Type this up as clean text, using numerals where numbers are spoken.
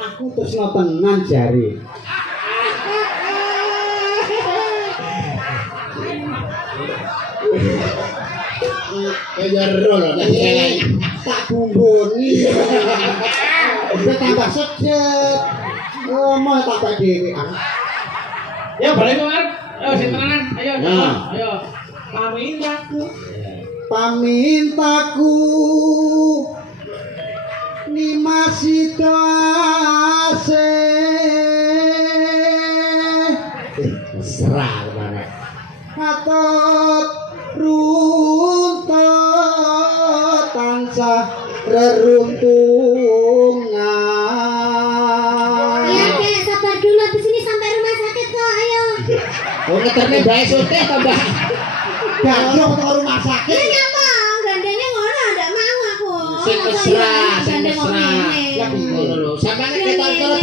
Aku tresno tenan jare. Kaya ro lho Tak bumboni. Wis tambah sedet. Ngomong tak dhewean. Ya balik kemarin. Ayo sing tenanan. Ayo. Nah. Ayo. Pamintaku. Pamintaku nimasida asih serah kemana katut runtut tansah reruntungan. Ya Kek, sabar dulu habis ini sampai rumah sakit kok, ayo. oh ngeterne bae sutih to Mbak Gandong ke rumah sakit. Ya nyapa, gandengnya ngono ndak mau aku. sing mesra Gandeng ngomong ngono ngene. lho sampeyan keton